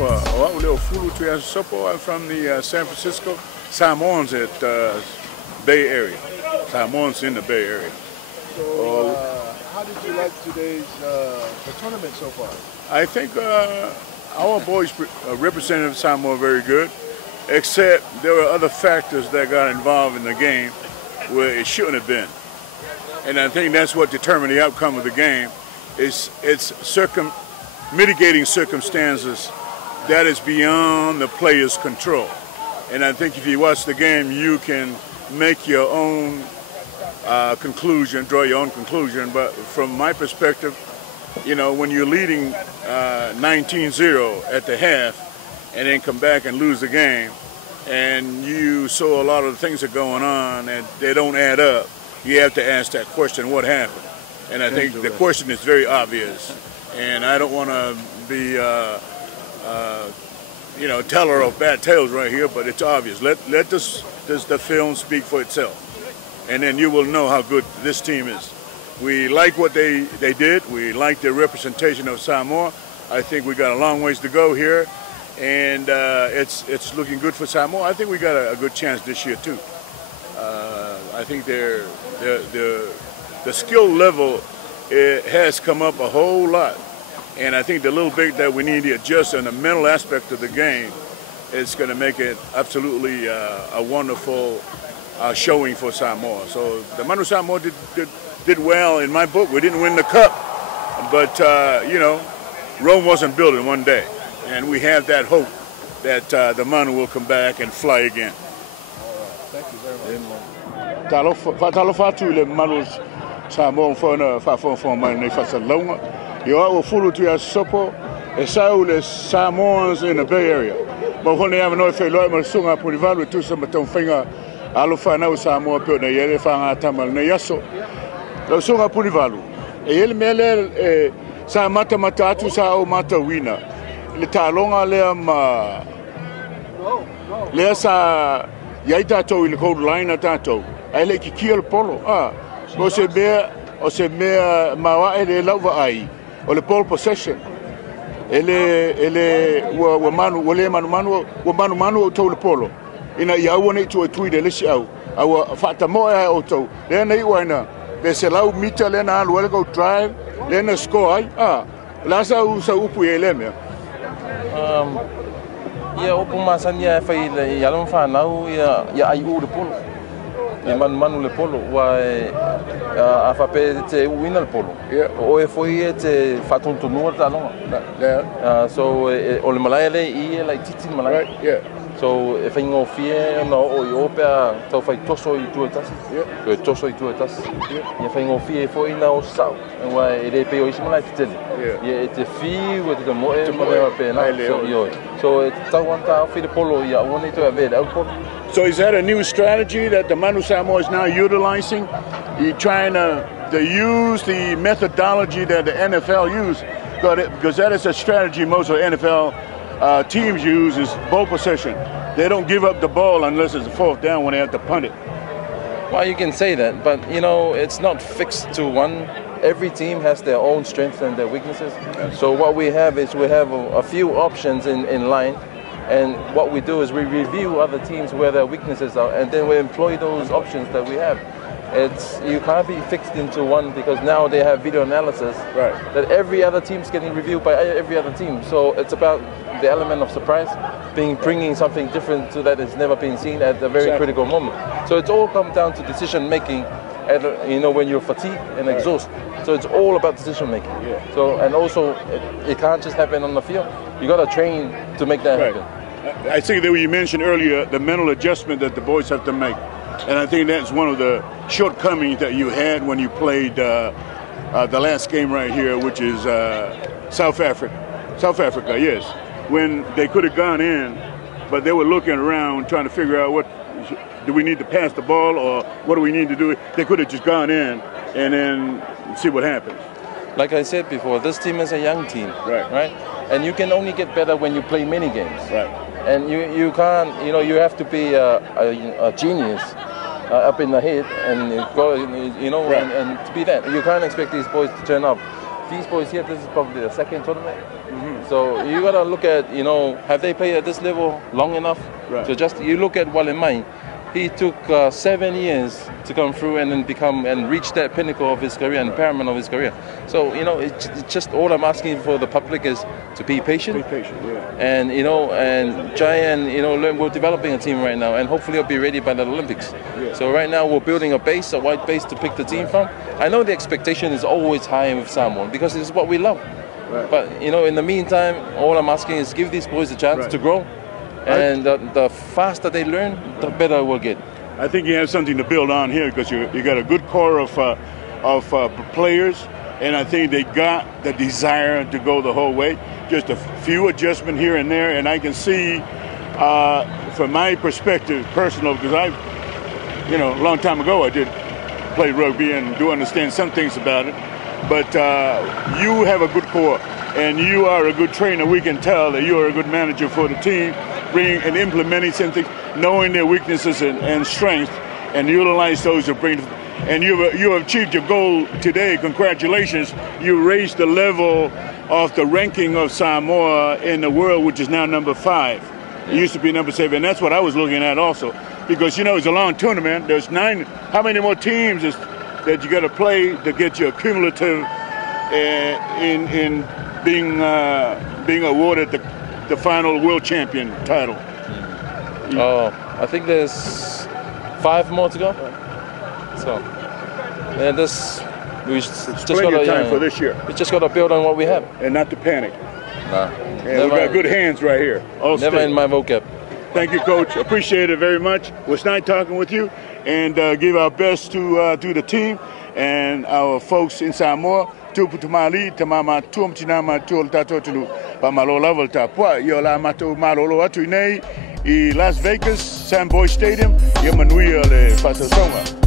I'm from the San Francisco Samoans at Bay Area. Samoans in the Bay Area. So, how did you like today's the tournament so far? I think our boys represented Samoa very good, except there were other factors that got involved in the game where it shouldn't have been. And I think that's what determined the outcome of the game. It's mitigating circumstances that is beyond the player's control. And I think if you watch the game, you can make your own conclusion, draw your own conclusion. But from my perspective, you know, when you're leading 19-0 at the half and then come back and lose the game, and you saw a lot of the things that are going on and they don't add up, you have to ask that question, what happened? And I think the question is very obvious. And I don't want to be, you know, teller of bad tales right here, but it's obvious. Let the film speak for itself. And then you will know how good this team is. We like what they did. We like their representation of Samoa. I think we got a long ways to go here. And it's looking good for Samoa. I think we got a good chance this year, too. I think the skill level has come up a whole lot. And I think the little bit that we need to adjust in the mental aspect of the game is going to make it absolutely a wonderful showing for Samoa. So the Manu Samoa did well in my book. We didn't win the cup, but you know, Rome wasn't built in one day. And we have that hope that the Manu will come back and fly again. All right. Thank you very much. Talofatu le Manus Samoa for my Fasalonga. You are full to your support, a Saul Samoans in the Bay Area. But when they have no failure, I'm soon up with value to some finger. Alufana Samoa put the Yelefang Tamal Nayaso. The song up with value. A yell mele Samata Matatu Sao Mata Wina. Litalonga Leasa Yaitato in the cold line at Tato. I like to kill Polo. O se mea mawa ele lava ai o le pole possession ele wa manu o tau le polo ina ia wona tu tui de le siau awa fata mo e o tau le nei waina be se lau mita le na lo go drive le na score ai la sa upu ele me ia upu masania fai le ia lo fa nau ia ai u le polo e manu le polo wa a fa pe te wina le polo o e foi te fatonto no ta longa so o le malaya le I like titi malaya so e fa ngo fie no o yo pe to fa toso I tu etas so toso I tu etas e fa ngo fie foi na o sa wa e le pe o isi malaya tele e te fi with the mo e malaya pe na so yo so ta wanta fi le polo ia woni to ave el polo. So is that a new strategy that the Manu Samoa is now utilizing? You're trying to use the methodology that the NFL used, because that is a strategy most of the NFL teams use is ball possession. They don't give up the ball unless it's a fourth down when they have to punt it. Well, you can say that, but you know, it's not fixed to one. Every team has their own strengths and their weaknesses. So what we have is we have a few options in line. And what we do is we review other teams where their weaknesses are, and then we employ those options that we have. You can't be fixed into one because now they have video analysis that every other team's getting reviewed by every other team. So it's about the element of surprise, bringing something different to that has never been seen at a very critical moment. So it's all come down to decision making. You know, when you're fatigued and exhausted, so it's all about decision making. So and also it can't just happen on the field. You got to train to make that happen. I think that you mentioned earlier the mental adjustment that the boys have to make, and I think that's one of the shortcomings that you had when you played the last game right here, which is South Africa. South Africa, yes, when they could have gone in, but they were looking around trying to figure out do we need to pass the ball or what do we need to do? They could have just gone in and then see what happens. Like I said before, this team is a young team, right? And you can only get better when you play many games. And you can't, you know, you have to be a genius up in the head and go, you know, and to be that. You can't expect these boys to turn up these boys here, this is probably the second tournament. So you gotta look at, have they played at this level long enough? Right. So just you look at Walemai. He took 7 years to come through and then become and reach that pinnacle of his career and paramount of his career. So it's just all I'm asking for the public is to be patient. Be patient, yeah. And and try and learn. We're developing a team right now, and hopefully it'll be ready by the Olympics. Yeah. So right now we're building a base, a white base to pick the team from. I know the expectation is always high with Samoa because it's what we love. Right. But in the meantime, all I'm asking is give these boys a chance to grow. And the faster they learn, the better it will get. I think you have something to build on here because you got a good core of players, and I think they got the desire to go the whole way. Just a few adjustments here and there, and I can see, from my perspective, personal, because a long time ago I did play rugby and do understand some things about it. But you have a good core, and you are a good trainer. We can tell that you are a good manager for the team, bringing and implementing some things, knowing their weaknesses and strengths, and utilize those to bring. And you have achieved your goal today. Congratulations! You raised the level of the ranking of Samoa in the world, which is now number 5. It used to be number 7, and that's what I was looking at also. Because it's a long tournament. There's 9. How many more teams that you got to play to get your cumulative in being awarded the final world champion title? Oh, I think there's 5 more to go. So, and we just got time for this year. We just got to build on what we have And not to panic. Nah. And we got good hands right here. Never in my vocab. Thank you, Coach. Appreciate it very much. It was nice talking with you, and give our best to the team and our folks in Samoa. Tupu tumali tamama tuom tinama tuol tatotulu pamalola volta pua yola mato malolo atu nei I Las Vegas Samboy Stadium Yamanuia le Fatasonga.